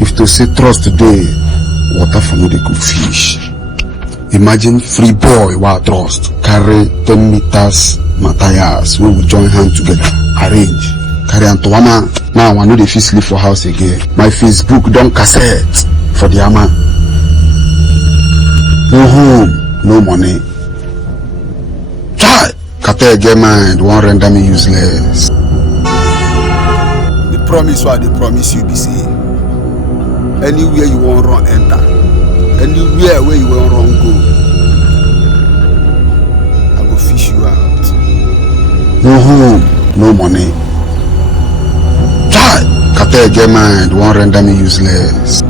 If to say trust today, water for me they could fish. Imagine free boy while trust carry 10 meters Matthias. We will join hands together, arrange, carry Antoine. Now I know they feel sleep for house again. My Facebook don't cassette for the ama. No home, no money. Try Kate get mind won't render me useless. The promise what they promise you be say. Anywhere you want run enter. Anywhere where you want run go. I go fish you out. No home, no money. Try Kate get mind won't render me useless.